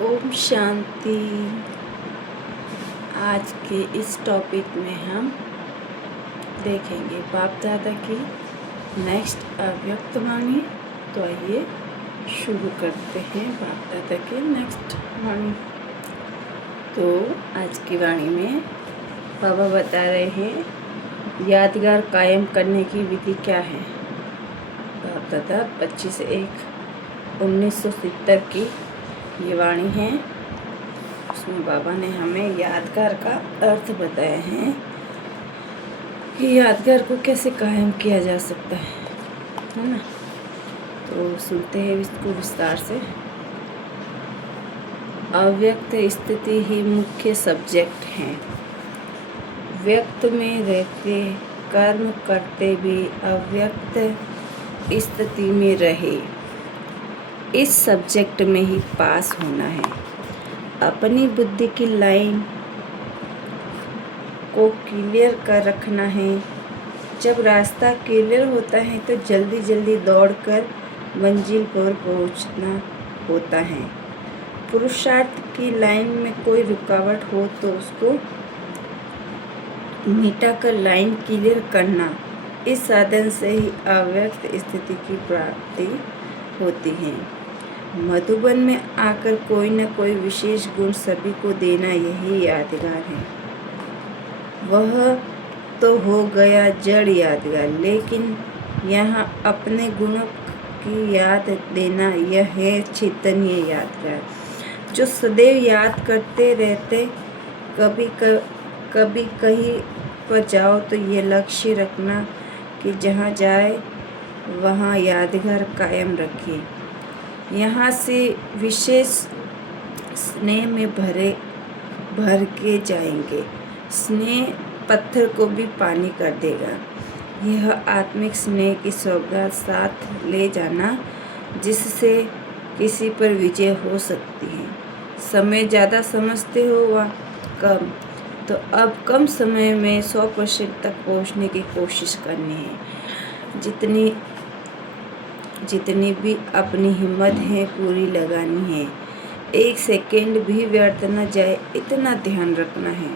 ओम शांति। आज के इस टॉपिक में हम देखेंगे बाप दादा की नेक्स्ट अव्यक्त वाणी। तो आइए शुरू करते हैं बाप दादा के नेक्स्ट वाणी। तो आज की वाणी में बाबा बता रहे हैं यादगार कायम करने की विधि क्या है। बाप दादा 25/1/1970 की ये वाणी है। उसमें बाबा ने हमें यादगार का अर्थ बताया है कि यादगार को कैसे कायम किया जा सकता है ना। तो सुनते हैं इसको विस्तार से। अव्यक्त स्थिति ही मुख्य सब्जेक्ट है। व्यक्त में रहते कर्म करते भी अव्यक्त स्थिति में रहे, इस सब्जेक्ट में ही पास होना है। अपनी बुद्धि की लाइन को क्लियर कर रखना है। जब रास्ता क्लियर होता है तो जल्दी जल्दी दौड़कर मंजिल पर पहुंचना होता है। पुरुषार्थ की लाइन में कोई रुकावट हो तो उसको मिटाकर लाइन क्लियर करना, इस साधन से ही अव्यक्त स्थिति की प्राप्ति होती है। मधुबन में आकर कोई न कोई विशेष गुण सभी को देना यही यादगार है। वह तो हो गया जड़ यादगार, लेकिन यहाँ अपने गुणों की याद देना यह है चैतन्य यादगार, जो सदैव याद करते रहते। कभी कहीं पर जाओ तो ये लक्ष्य रखना कि जहाँ जाए वहाँ यादगार कायम रखे। यहाँ से विशेष स्नेह में भर के जाएंगे। स्नेह पत्थर को भी पानी कर देगा। यह आत्मिक स्नेह की सौगात साथ ले जाना, जिससे किसी पर विजय हो सकती है। समय ज़्यादा समझते हो व कम, तो अब कम समय में 100% तक पहुँचने की कोशिश करनी है। जितनी भी अपनी हिम्मत है पूरी लगानी है। 1 सेकेंड भी व्यर्थ न जाए, इतना ध्यान रखना है।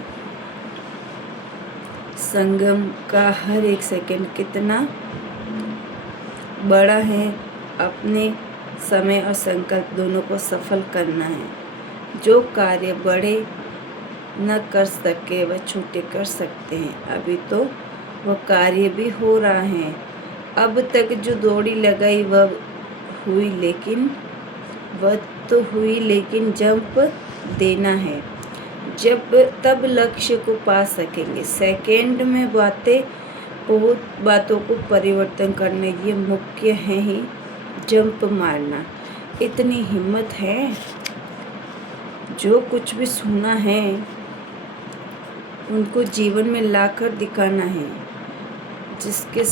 संगम का हर 1 सेकेंड कितना बड़ा है। अपने समय और संकल्प दोनों को सफल करना है। जो कार्य बड़े न कर सके वह छोटे कर सकते हैं। अभी तो वह कार्य भी हो रहा है। अब तक जो दौड़ी लगाई वह तो हुई, लेकिन जंप देना है। तब लक्ष्य को पा सकेंगे। सेकेंड में बहुत बातों को परिवर्तन करने, ये मुख्य है ही जंप मारना। इतनी हिम्मत है। जो कुछ भी सुना है उनको जीवन में लाकर दिखाना है। जिसके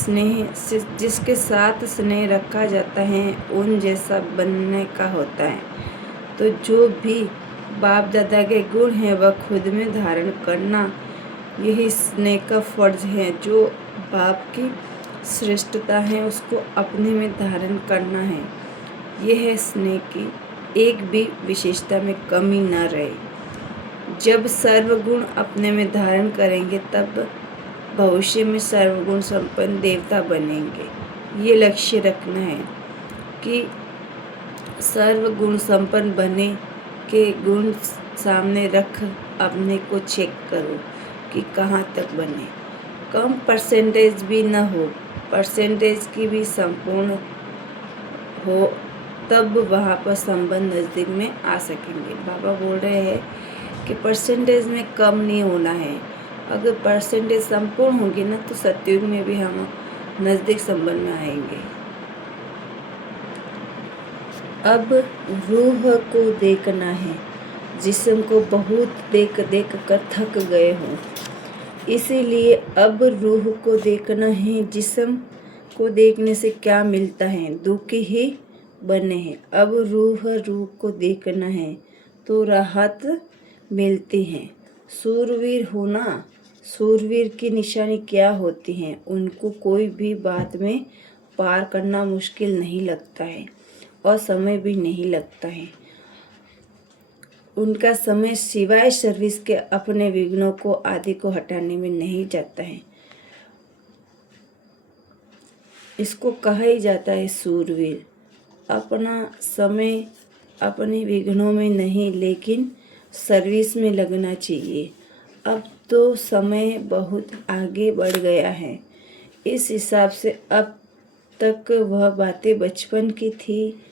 साथ स्नेह रखा जाता है उन जैसा बनने का होता है। तो जो भी बाप दादा के गुण हैं वह खुद में धारण करना, यही स्नेह का फर्ज है। जो बाप की श्रेष्ठता है उसको अपने में धारण करना है। यह है स्नेह की एक भी विशेषता में कमी न रहे। जब सर्वगुण अपने में धारण करेंगे तब भविष्य में सर्वगुण संपन्न देवता बनेंगे। ये लक्ष्य रखना है कि सर्वगुण संपन्न बने के गुण सामने रख अपने को चेक करो कि कहाँ तक बने। कम परसेंटेज भी न हो, परसेंटेज की भी संपूर्ण हो, तब वहाँ पर संबंध नज़दीक में आ सकेंगे। बाबा बोल रहे हैं कि परसेंटेज में कम नहीं होना है। अगर परसेंटेज संपूर्ण होगी ना तो सतयुग में भी हम नज़दीक संबंध में आएंगे। अब रूह को देखना है। जिस्म को बहुत देख कर थक गए हो, इसीलिए अब रूह को देखना है। जिस्म को देखने से क्या मिलता है, दुखी ही बने हैं। अब रूह को देखना है तो राहत मिलती है। सूरवीर होना, सूरवीर की निशानी क्या होती है? उनको कोई भी बात में पार करना मुश्किल नहीं लगता है और समय भी नहीं लगता है। उनका समय सिवाय सर्विस के अपने विघ्नों को आदि को हटाने में नहीं जाता है। इसको कहा ही जाता है सूरवीर। अपना समय अपने विघ्नों में नहीं लेकिन सर्विस में लगना चाहिए। अब तो समय बहुत आगे बढ़ गया है। इस हिसाब से अब तक वह बातें बचपन की थी।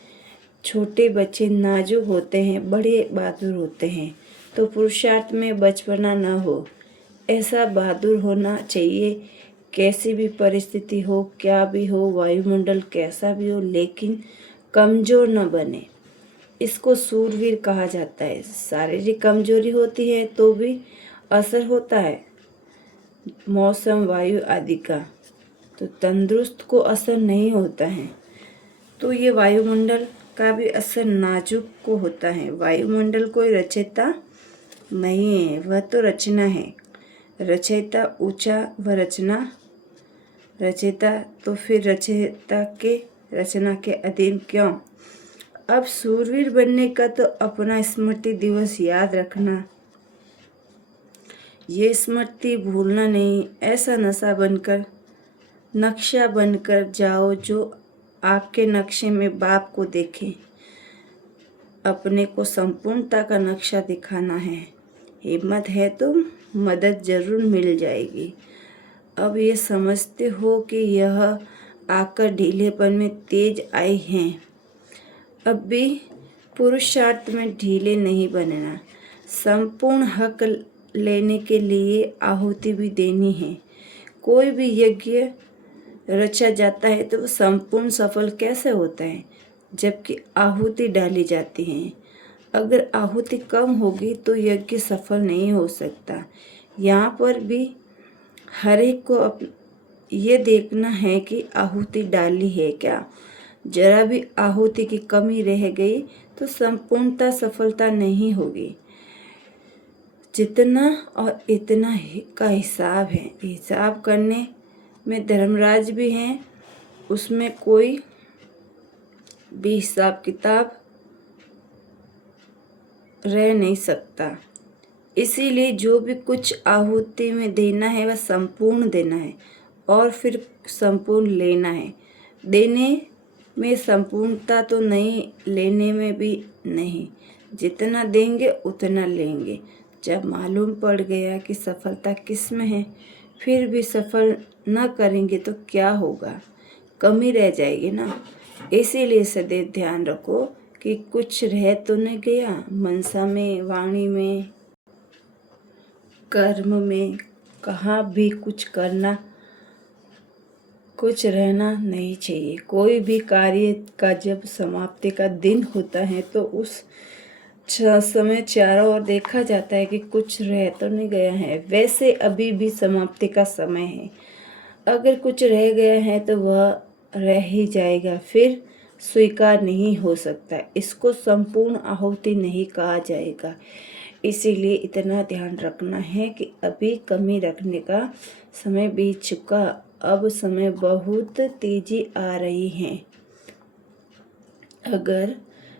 छोटे बच्चे नाजुक होते हैं, बड़े बहादुर होते हैं, तो पुरुषार्थ में बचपना न हो। ऐसा बहादुर होना चाहिए, कैसी भी परिस्थिति हो, क्या भी हो, वायुमंडल कैसा भी हो, लेकिन कमज़ोर न बने। इसको सूरवीर कहा जाता है। शारीरिक कमजोरी होती है तो भी असर होता है मौसम, वायु आदि का, तो तंदुरुस्त को असर नहीं होता है। तो ये वायुमंडल का भी असर नाजुक को होता है। वायुमंडल कोई रचयिता नहीं है, वह तो रचना है। रचयिता ऊंचा व रचना रचयिता, तो फिर रचयिता के रचना के अधीन क्यों? अब सूरवीर बनने का तो अपना स्मृति दिवस याद रखना, ये स्मृति भूलना नहीं। ऐसा नशा बनकर, नक्शा बनकर जाओ जो आपके नक्शे में बाप को देखे। अपने को संपूर्णता का नक्शा दिखाना है। हिम्मत है तो मदद जरूर मिल जाएगी। अब ये समझते हो कि यह आकर ढीलेपन में तेज आई हैं। अब भी पुरुषार्थ में ढीले नहीं बनना। संपूर्ण हक लेने के लिए आहुति भी देनी है। कोई भी यज्ञ रचा जाता है तो संपूर्ण सफल कैसे होता है? जबकि आहुति डाली जाती है। अगर आहुति कम होगी तो यज्ञ सफल नहीं हो सकता। यहाँ पर भी हर एक को ये देखना है कि आहुति डाली है क्या। जरा भी आहुति की कमी रह गई तो संपूर्णता सफलता नहीं होगी। जितना और इतना का हिसाब है। हिसाब करने में धर्मराज भी हैं, उसमें कोई भी हिसाब किताब रह नहीं सकता। इसीलिए जो भी कुछ आहुति में देना है वह संपूर्ण देना है और फिर संपूर्ण लेना है। देने में संपूर्णता तो नहीं, लेने में भी नहीं। जितना देंगे उतना लेंगे। जब मालूम पड़ गया कि सफलता किस में है, फिर भी सफल न करेंगे तो क्या होगा? कमी रह जाएगी ना। इसीलिए सदैव ध्यान रखो कि कुछ रह तो नहीं गया। मनसा में, वाणी में, कर्म में, कहाँ भी कुछ करना, कुछ रहना नहीं चाहिए। कोई भी कार्य का जब समाप्ति का दिन होता है तो उस समय चारों ओर देखा जाता है कि कुछ रह तो नहीं गया है। वैसे अभी भी समाप्ति का समय है। अगर कुछ रह गया है तो वह रह ही जाएगा, फिर स्वीकार नहीं हो सकता। इसको संपूर्ण आहुति नहीं कहा जाएगा। इसीलिए इतना ध्यान रखना है कि अभी कमी रखने का समय बीत चुका। अब समय बहुत तेजी आ रही है। अगर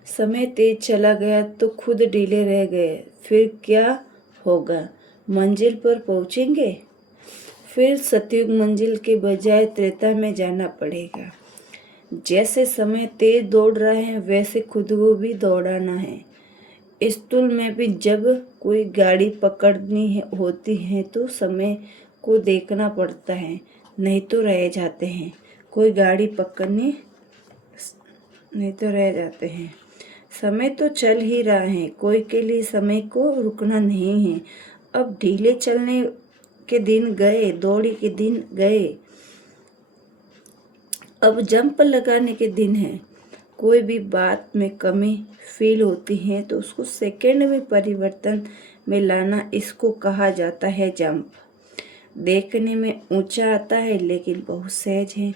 समय तेज चला गया तो खुद ढीले रह गए, फिर क्या होगा? मंजिल पर पहुंचेंगे, फिर सतयुग मंजिल के बजाय त्रेता में जाना पड़ेगा। जैसे समय तेज दौड़ रहा है वैसे खुद को भी दौड़ाना है। स्कूल में भी जब कोई गाड़ी पकड़नी होती है तो समय को देखना पड़ता है, नहीं तो रह जाते हैं। कोई गाड़ी पकड़नी नहीं तो रह जाते हैं। समय तो चल ही रहा है, कोई के लिए समय को रुकना नहीं है। अब ढीले चलने के दिन गए, दौड़ी के दिन गए, अब जंप लगाने के दिन है। कोई भी बात में कमी फील होती है तो उसको सेकंड में परिवर्तन में लाना, इसको कहा जाता है जंप। देखने में ऊंचा आता है लेकिन बहुत सहज है।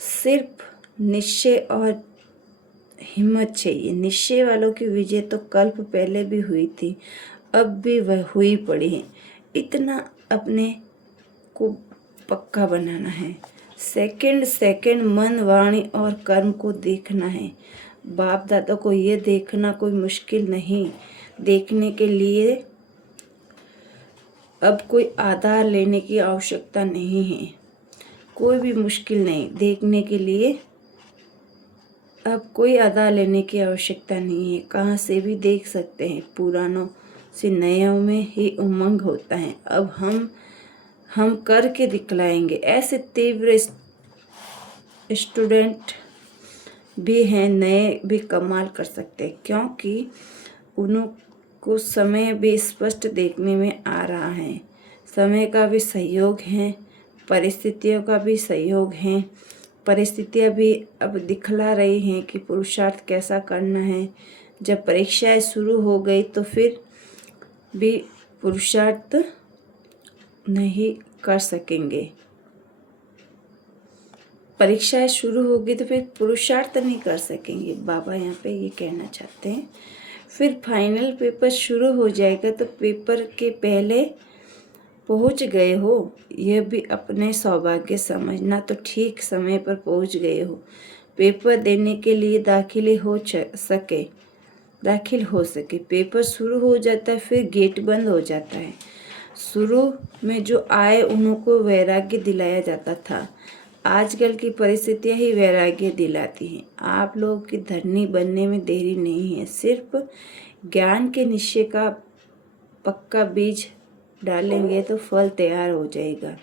सिर्फ निश्चय और हिम्मत चाहिए। निश्चय वालों की विजय तो कल्प पहले भी हुई थी, अब भी वह हुई पड़ी है। इतना अपने को पक्का बनाना है। सेकंड सेकंड मन, वाणी और कर्म को देखना है। बाप दादा को ये देखना कोई मुश्किल नहीं। देखने के लिए अब कोई आधार लेने की आवश्यकता नहीं है, कोई भी मुश्किल नहीं। देखने के लिए अब कोई आधार लेने की आवश्यकता नहीं है, कहाँ से भी देख सकते हैं। पुरानों से नयों में ही उमंग होता है। अब हम करके दिखलाएंगे। ऐसे तीव्र स्टूडेंट भी हैं, नए भी कमाल कर सकते हैं, क्योंकि उनको समय भी स्पष्ट देखने में आ रहा है। समय का भी सहयोग है, परिस्थितियों का भी सहयोग है। परिस्थितियाँ भी अब दिखला रही हैं कि पुरुषार्थ कैसा करना है। जब परीक्षाएं शुरू हो गई तो फिर भी पुरुषार्थ नहीं कर सकेंगे। परीक्षाएं शुरू होगी तो फिर पुरुषार्थ नहीं कर सकेंगे। बाबा यहाँ पे ये कहना चाहते हैं। फिर फाइनल पेपर शुरू हो जाएगा तो पेपर के पहले पहुंच गए हो, यह भी अपने सौभाग्य समझना। तो ठीक समय पर पहुंच गए हो। पेपर देने के लिए दाखिल हो सके। पेपर शुरू हो जाता है, फिर गेट बंद हो जाता है। शुरू में जो आए उनको वैराग्य दिलाया जाता था, आजकल की परिस्थितियां ही वैराग्य दिलाती हैं। आप लोगों की धरनी बनने में देरी नहीं है, सिर्फ ज्ञान के निश्चय का पक्का बीज डालेंगे तो फल तैयार हो जाएगा।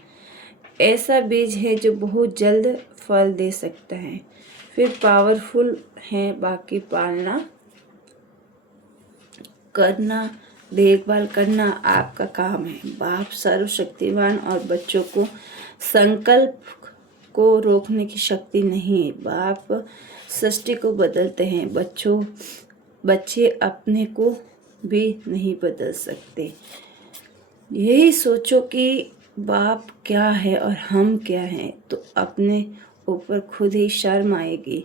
ऐसा बीज है जो बहुत जल्द फल दे सकता है। फिर पावरफुल है, बाकी पालना करना, देखभाल करना आपका काम है। बाप सर्वशक्तिवान और बच्चों को संकल्प को रोकने की शक्ति नहीं है। बाप सृष्टि को बदलते हैं, बच्चे अपने को भी नहीं बदल सकते। यही सोचो कि बाप क्या है और हम क्या हैं, तो अपने ऊपर खुद ही शर्म आएगी।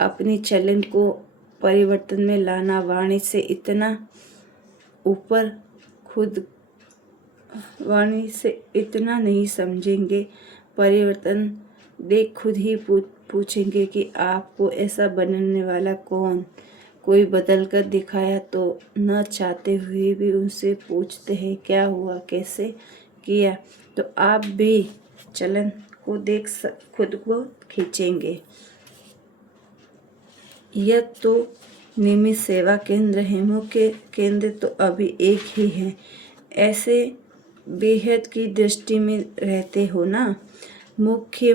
अपनी चलन को परिवर्तन में लाना, वाणी से इतना ऊपर खुद वाणी से इतना नहीं समझेंगे। परिवर्तन देख खुद ही पूछेंगे कि आपको ऐसा बनने वाला कौन। कोई बदल कर दिखाया तो न चाहते हुए भी उनसे पूछते हैं क्या हुआ, कैसे किया, तो आप भी चलन को देख खुद को खींचेंगे। यह तो नियमित सेवा केंद्र है, मुख्य केंद्र तो अभी एक ही है। ऐसे बेहद की दृष्टि में रहते हो ना। मुख्य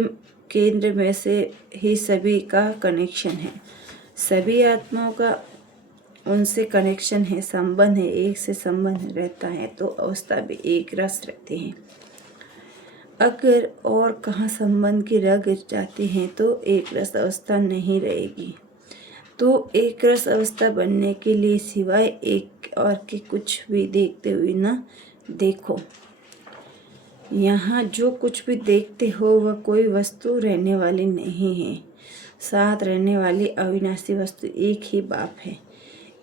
केंद्र में से ही सभी का कनेक्शन है, सभी आत्माओं का उनसे कनेक्शन है, संबंध है, एक से संबंध रहता है तो अवस्था भी एक रस रहती है। अगर और कहाँ संबंध की रग जाती है तो एक रस अवस्था नहीं रहेगी। तो एक रस अवस्था बनने के लिए सिवाय एक और के कुछ भी देखते हुए ना देखो। यहाँ जो कुछ भी देखते हो वह कोई वस्तु रहने वाली नहीं है। साथ रहने वाली अविनाशी वस्तु एक ही बाप है।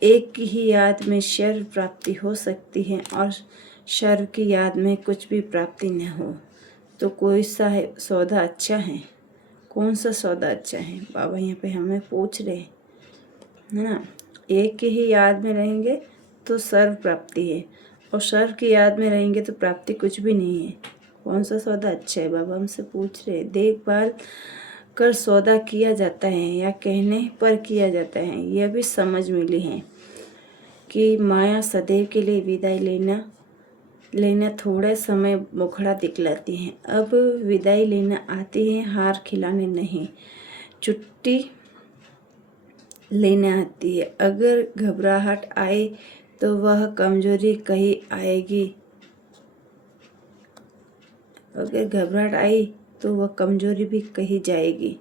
एक की ही याद में सर्व प्राप्ति हो सकती है और सर्व की याद में कुछ भी प्राप्ति न हो। तो कोई सा सौदा अच्छा है, कौन सा सौदा अच्छा है? बाबा यहाँ पे हमें पूछ रहे हैं, है ना। एक की ही याद में रहेंगे तो सर्व प्राप्ति है, और सर्व की याद में रहेंगे तो प्राप्ति कुछ भी नहीं है। कौन सा सौदा अच्छा है? बाबा हमसे पूछ रहे हैं। देखभाल कर सौदा किया जाता है या कहने पर किया जाता है। यह भी समझ मिली है कि माया सदैव के लिए विदाई लेना थोड़ा समय मुखड़ा दिखलाती है। अब विदाई लेना आती है, हार खिलाने नहीं, छुट्टी लेने आती है। अगर घबराहट आए तो वह कमजोरी कहीं आएगी। अगर घबराहट आई तो वह कमजोरी भी कही जाएगी।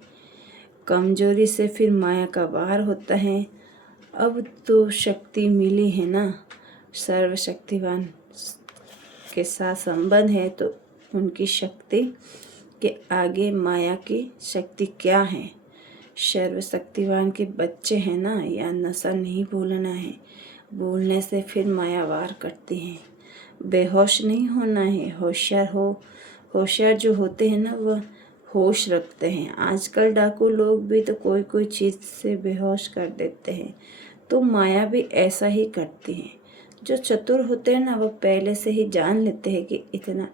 कमजोरी से फिर माया का वार होता है। अब तो शक्ति मिली है ना, सर्वशक्तिवान के साथ संबंध है तो उनकी शक्ति के आगे माया की शक्ति क्या है? सर्वशक्तिवान के बच्चे हैं ना, या नशा नहीं भूलना है। भूलने से फिर माया वार करती है। बेहोश नहीं होना है, होशियार जो होते हैं ना वह होश रखते हैं। आजकल डाकू लोग भी तो कोई कोई चीज़ से बेहोश कर देते हैं, तो माया भी ऐसा ही करती है। जो चतुर होते हैं ना, वो पहले से ही जान लेते हैं कि इतना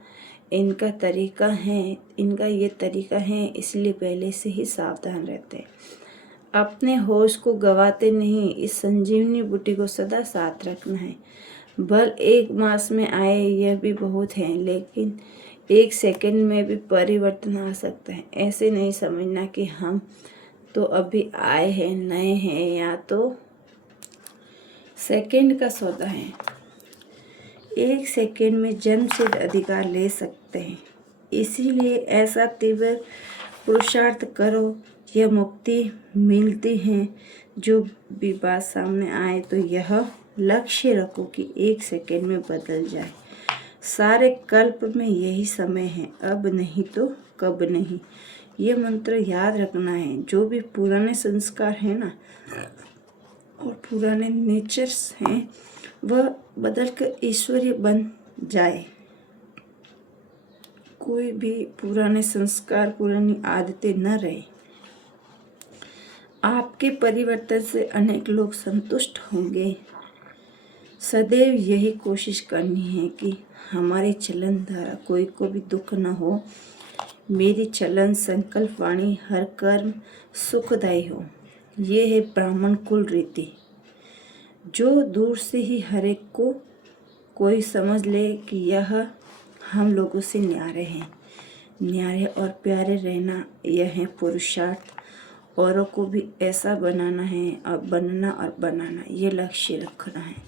इनका तरीका है, इनका ये तरीका है, इसलिए पहले से ही सावधान रहते हैं। अपने होश को गवाते नहीं, इस संजीवनी बूटी को सदा साथ रखना है। बल 1 मास में आए यह भी बहुत है, लेकिन 1 सेकंड में भी परिवर्तन आ सकता है। ऐसे नहीं समझना कि हम तो अभी आए हैं, नए हैं, या तो सेकंड का सौदा है। 1 सेकंड में जन्मसिद्ध अधिकार ले सकते हैं। इसीलिए ऐसा तीव्र पुरुषार्थ करो, यह मुक्ति मिलती है। जो भी बात सामने आए तो यह लक्ष्य रखो कि 1 सेकंड में बदल जाए। सारे कल्प में यही समय है, अब नहीं तो कब नहीं। ये मंत्र याद रखना है। जो भी पुराने संस्कार हैं ना और पुराने नेचर्स हैं, वह बदल कर ईश्वरीय बन जाए। कोई भी पुराने संस्कार, पुरानी आदतें न रहे। आपके परिवर्तन से अनेक लोग संतुष्ट होंगे। सदैव यही कोशिश करनी है कि हमारी चलन धारा कोई को भी दुख न हो। मेरी चलन, संकल्प, वाणी, हर कर्म सुखदायी हो। ये है ब्राह्मण कुल रीति, जो दूर से ही हर एक को कोई समझ ले कि यह हम लोगों से न्यारे हैं। न्यारे और प्यारे रहना, यह है पुरुषार्थ। औरों को भी ऐसा बनाना है और बनना और बनाना, ये लक्ष्य रखना है।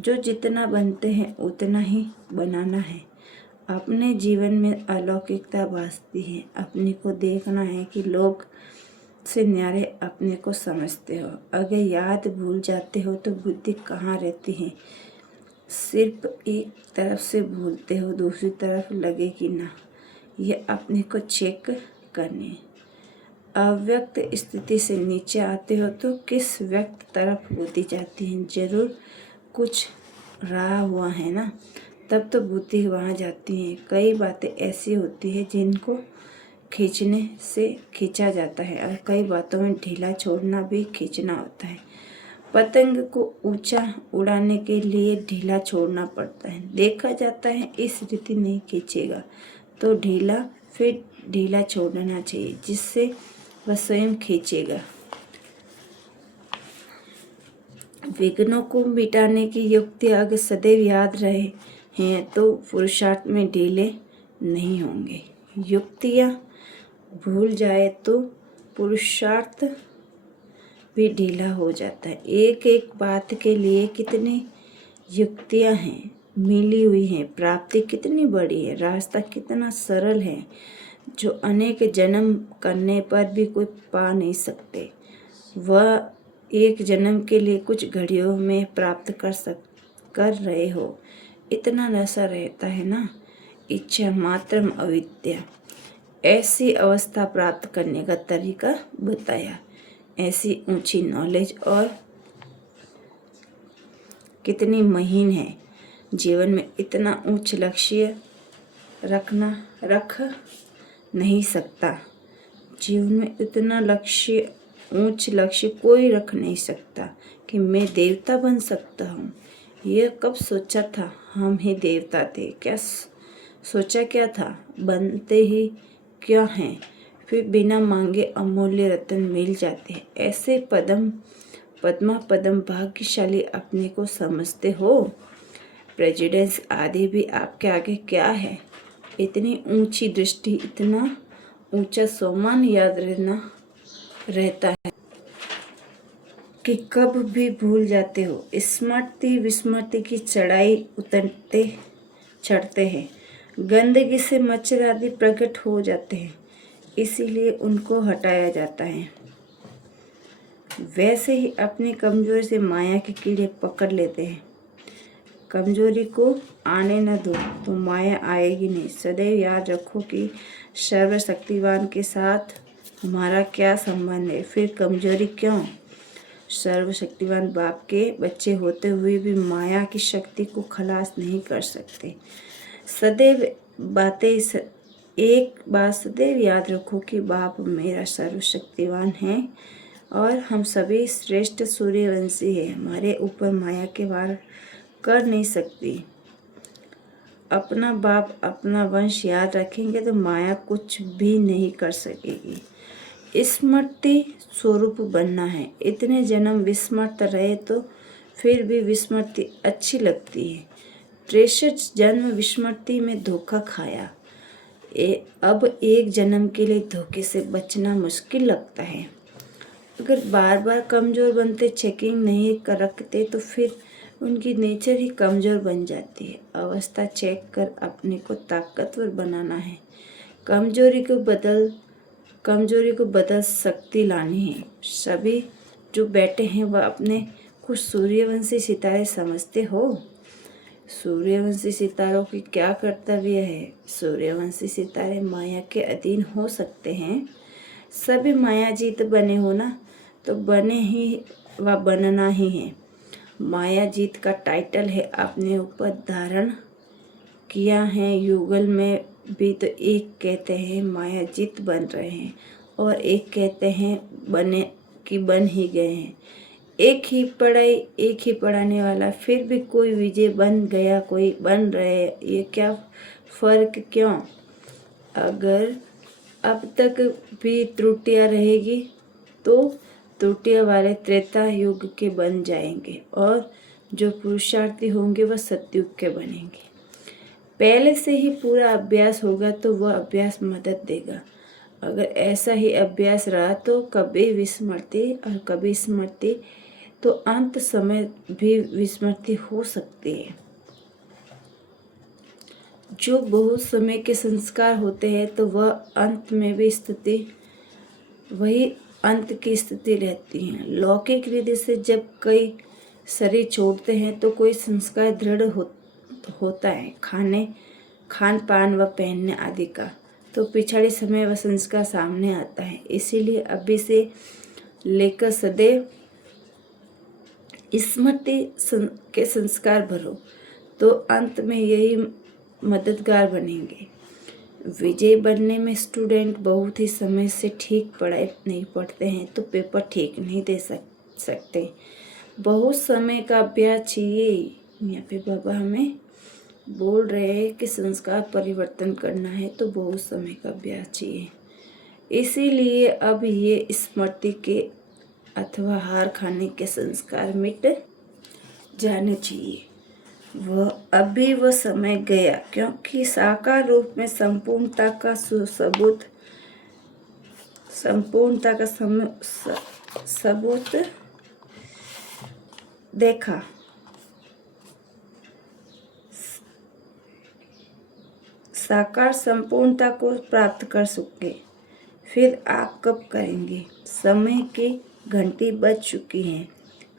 जो जितना बनते हैं उतना ही बनाना है। अपने जीवन में अलौकिकता भासती है। अपने को देखना है कि लोग से न्यारे अपने को समझते हो। अगर याद भूल जाते हो तो बुद्धि कहाँ रहती है। सिर्फ एक तरफ से भूलते हो, दूसरी तरफ लगेगी ना। ये अपने को चेक करने। अव्यक्त स्थिति से नीचे आते हो तो किस व्यक्त तरफ बुद्धि जाती है। जरूर कुछ रहा हुआ है ना, तब तो बुद्धि वहाँ जाती है। कई बातें ऐसी होती है जिनको खींचने से खींचा जाता है, और कई बातों में ढीला छोड़ना भी खींचना होता है। पतंग को ऊंचा उड़ाने के लिए ढीला छोड़ना पड़ता है। देखा जाता है इस रीति नहीं खींचेगा तो ढीला, फिर ढीला छोड़ना चाहिए, जिससे वह स्वयं खींचेगा। विघ्नों को मिटाने की युक्ति अगर सदैव याद रहे हैं तो पुरुषार्थ में ढीले नहीं होंगे। युक्तियाँ भूल जाए तो पुरुषार्थ भी ढीला हो जाता है। एक एक बात के लिए कितनी युक्तियाँ हैं, मिली हुई हैं। प्राप्ति कितनी बड़ी है, रास्ता कितना सरल है, जो अनेक जन्म करने पर भी कोई पा नहीं सकते। वह एक जन्म के लिए कुछ घड़ियों में प्राप्त कर रहे हो। इतना नशा रहता है ना। इच्छा मात्रम अविद्या। ऐसी अवस्था प्राप्त करने का तरीका बताया। ऐसी ऊंची नॉलेज और कितनी महीन है। जीवन में इतना उच्च लक्ष्य रख नहीं सकता। जीवन में इतना उच्च लक्ष्य कोई रख नहीं सकता कि मैं देवता बन सकता हूँ। यह कब सोचा था हम ही देवता थे? क्या सोचा क्या था? बनते ही क्या हैं? फिर बिना मांगे अमूल्य रत्न मिल जाते हैं। ऐसे पद्मा पदम भाग्यशाली अपने को समझते हो। प्रेजुडिस आदि भी आपके आगे क्या है? इतनी ऊंची दृष्टि, इतना ऊंचा सम्मान याद रहता है कि कब भी भूल जाते हो। स्मृति विस्मृति की चढ़ाई उतरते चढ़ते हैं। गंदगी से मच्छर आदि प्रकट हो जाते हैं, इसीलिए उनको हटाया जाता है। वैसे ही अपनी कमजोरी से माया के कीड़े पकड़ लेते हैं। कमजोरी को आने न दो तो माया आएगी नहीं। सदैव याद रखो कि सर्वशक्तिवान के साथ हमारा क्या संबंध है, फिर कमजोरी क्यों? सर्वशक्तिवान बाप के बच्चे होते हुए भी माया की शक्ति को खलास नहीं कर सकते। सदैव बातें एक बात सदैव याद रखो कि बाप मेरा सर्वशक्तिवान है और हम सभी श्रेष्ठ सूर्यवंशी हैं। हमारे ऊपर माया के वार कर नहीं सकती। अपना बाप अपना वंश याद रखेंगे तो माया कुछ भी नहीं कर सकेगी। स्मृति स्वरूप बनना है। इतने जन्म विस्मृत रहे तो फिर भी विस्मृति अच्छी लगती है। 63 जन्म विस्मृति में धोखा खाया। अब एक जन्म के लिए धोखे से बचना मुश्किल लगता है। अगर बार बार कमज़ोर बनते, चेकिंग नहीं कर रखते तो फिर उनकी नेचर ही कमज़ोर बन जाती है। अवस्था चेक कर अपने को ताकतवर बनाना है। कमजोरी को बदल शक्ति लानी है। सभी जो बैठे हैं वह अपने कुछ सूर्यवंशी सितारे समझते हो। सूर्यवंशी सितारों की क्या कर्तव्य है? सूर्यवंशी सितारे माया के अधीन हो सकते हैं। सभी मायाजीत बने हो ना, तो बने ही व बनना ही है। मायाजीत का टाइटल है अपने ऊपर धारण किया है। युगल में भी तो एक कहते हैं मायाजीत बन रहे हैं और एक कहते हैं बन ही गए हैं। एक ही पढ़ाई, एक ही पढ़ाने वाला, फिर भी कोई विजय बन गया, कोई बन रहे। ये क्या फर्क क्यों? अगर अब तक भी त्रुटियां रहेगी तो त्रुटियां वाले त्रेता युग के बन जाएंगे और जो पुरुषार्थी होंगे वह सतयुग के बनेंगे। पहले से ही पूरा अभ्यास होगा तो वह अभ्यास मदद देगा। अगर ऐसा ही अभ्यास रहा तो कभी विस्मृति और कभी स्मृति, तो अंत समय भी विस्मृति हो सकती है। जो बहुत समय के संस्कार होते हैं तो वह अंत में भी वही अंत की स्थिति रहती है। लौकिक रीति से जब कई शरीर छोड़ते हैं तो कोई संस्कार दृढ़ होता है, खान पान व पहनने आदि का, तो पिछड़े समय वह संस्कार सामने आता है। इसीलिए अभी से लेकर सदैव स्मृति के संस्कार भरो तो अंत में यही मददगार बनेंगे। विजय बनने में स्टूडेंट बहुत ही समय से ठीक पढ़ाई नहीं पढ़ते हैं तो पेपर ठीक नहीं दे सकते। बहुत समय का अभ्यास चाहिए। यहाँ पे बाबा हमें बोल रहे हैं कि संस्कार परिवर्तन करना है तो बहुत समय का अभ्यास चाहिए। इसीलिए अब ये स्मृति के अथवा हार खाने के संस्कार मिट जाने चाहिए। वह समय गया, क्योंकि साकार रूप में संपूर्णता का सबूत देखा। साकार संपूर्णता को प्राप्त कर सके, फिर आप कब करेंगे? समय की घंटी बज चुकी है।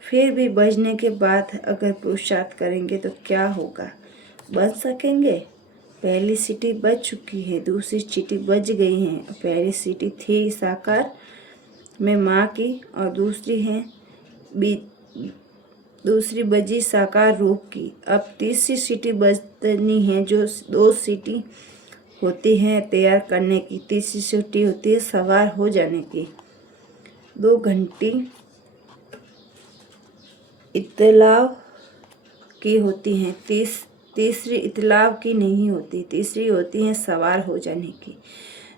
फिर भी बजने के बाद अगर पुरुषार्थ करेंगे तो क्या होगा? बज सकेंगे? पहली सीटी बज चुकी है, दूसरी सीटी बज गई है। पहली सीटी थी साकार में माँ की और दूसरी बजी साकार रूप की। अब तीसरी सीटी बजनी है, जो 2 सीटी होती है तैयार करने की, तीसरी सीटी होती है सवार हो जाने की। 2 घंटी इतलाव की होती हैं, तीसरी इतलाव की नहीं होती, तीसरी होती है सवार हो जाने की।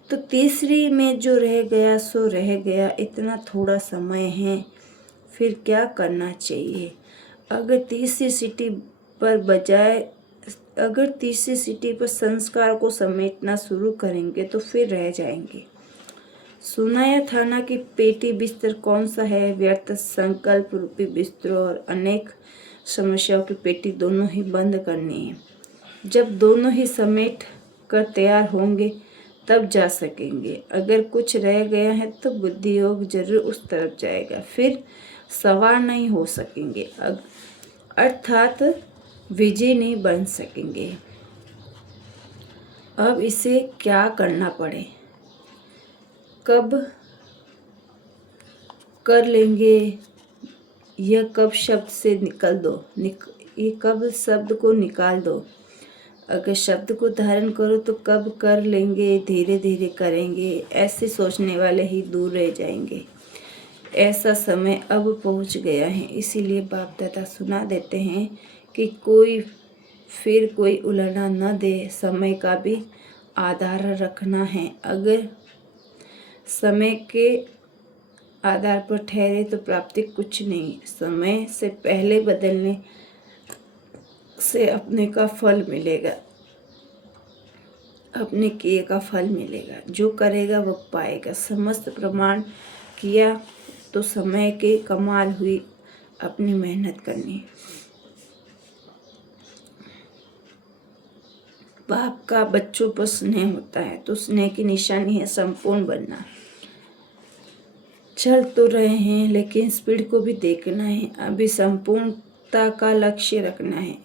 तो तीसरी में जो रह गया सो रह गया। इतना थोड़ा समय है, फिर क्या करना चाहिए? अगर तीसरी सीटी पर संस्कार को समेटना शुरू करेंगे तो फिर रह जाएंगे। सुनाया था ना कि पेटी बिस्तर कौन सा है? व्यर्थ संकल्प रूपी बिस्तरों और अनेक समस्याओं की पेटी दोनों ही बंद करनी है। जब दोनों ही समेट कर तैयार होंगे तब जा सकेंगे। अगर कुछ रह गया है तो बुद्धि योग जरूर उस तरफ जाएगा, फिर सवार नहीं हो सकेंगे, अर्थात विजय नहीं बन सकेंगे। अब इसे क्या करना पड़े, कब कर लेंगे, यह कब शब्द से निकल दो, ये कब शब्द को निकाल दो। अगर शब्द को धारण करो तो कब कर लेंगे, धीरे धीरे करेंगे, ऐसे सोचने वाले ही दूर रह जाएंगे। ऐसा समय अब पहुंच गया है, इसीलिए बाप दादा सुना देते हैं कि कोई उलझना न दे। समय का भी आधार रखना है। अगर समय के आधार पर ठहरे तो प्राप्ति कुछ नहीं। समय से पहले बदलने से अपने का फल मिलेगा, अपने किए का फल मिलेगा। जो करेगा वो पाएगा। समस्त प्रमाण किया तो समय के कमाल हुई, अपनी मेहनत करनी। बाप का बच्चों पर स्नेह होता है तो स्नेह की निशानी है संपूर्ण बनना। चल तो रहे हैं लेकिन स्पीड को भी देखना है। अभी संपूर्णता का लक्ष्य रखना है।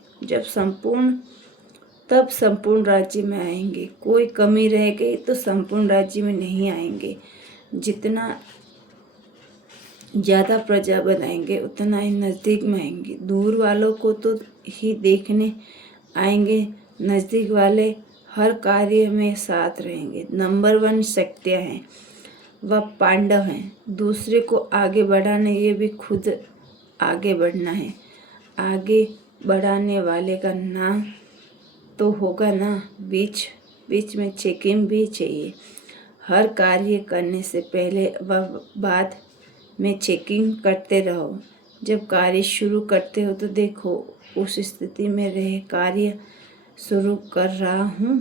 तब संपूर्ण राज्य में आएंगे। कोई कमी रह गई तो संपूर्ण राज्य में नहीं आएंगे। जितना ज़्यादा प्रजा बनाएंगे उतना ही नज़दीक में आएंगे। दूर वालों को तो ही देखने आएंगे, नज़दीक वाले हर कार्य में साथ रहेंगे। नंबर 1 शक्तिय हैं, वह पांडव हैं। दूसरे को आगे बढ़ाने, ये भी खुद आगे बढ़ना है। आगे बढ़ाने वाले का नाम तो होगा ना। बीच में चेकिंग भी चाहिए। हर कार्य करने से पहले व बाद में चेकिंग करते रहो। जब कार्य शुरू करते हो तो देखो उस स्थिति में रहे कार्य शुरू कर रहा हूँ।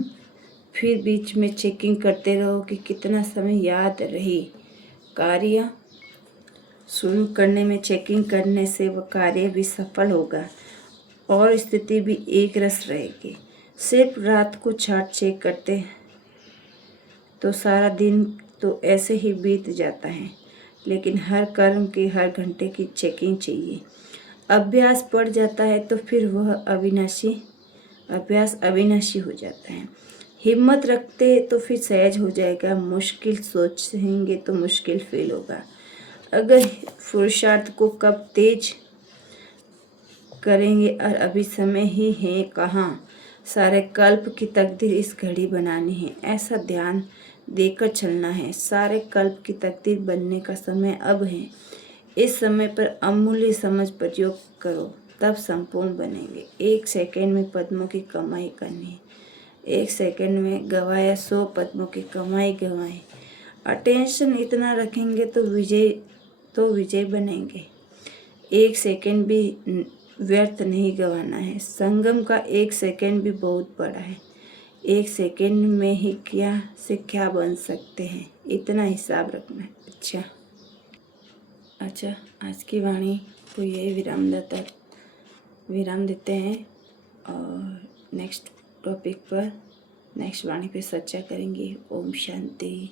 फिर बीच में चेकिंग करते रहो कि कितना समय याद रही। कार्य शुरू करने में चेकिंग करने से वह कार्य भी सफल होगा और स्थिति भी एक रस रहेगी। सिर्फ रात को चार्ट चेक करते तो सारा दिन तो ऐसे ही बीत जाता है, लेकिन हर कर्म के हर घंटे की चेकिंग चाहिए। अभ्यास पड़ जाता है तो फिर वह अभ्यास अविनाशी हो जाता है। हिम्मत रखते तो फिर सहज हो जाएगा। मुश्किल सोचेंगे तो मुश्किल फेल होगा। अगर पुरुषार्थ को कब तेज करेंगे और अभी समय ही है कहाँ। सारे कल्प की तकदीर इस घड़ी बनानी है, ऐसा ध्यान देकर चलना है। सारे कल्प की तकदीर बनने का समय अब है। इस समय पर अमूल्य समझ प्रयोग करो, तब संपूर्ण बनेंगे। 1 सेकंड में पद्मों की कमाई करनी है। 1 सेकंड में गवाया 100 पद्मों की कमाई गवाएं। अटेंशन इतना रखेंगे तो विजय बनेंगे। 1 सेकंड भी व्यर्थ नहीं गवाना है। संगम का 1 सेकंड भी बहुत बड़ा है। 1 सेकंड में ही क्या से क्या बन सकते हैं, इतना हिसाब रखना है। अच्छा, आज की वाणी को यही विराम देते हैं और नेक्स्ट टॉपिक पर नेक्स्ट वाणी पे चर्चा करेंगे। ओम शांति।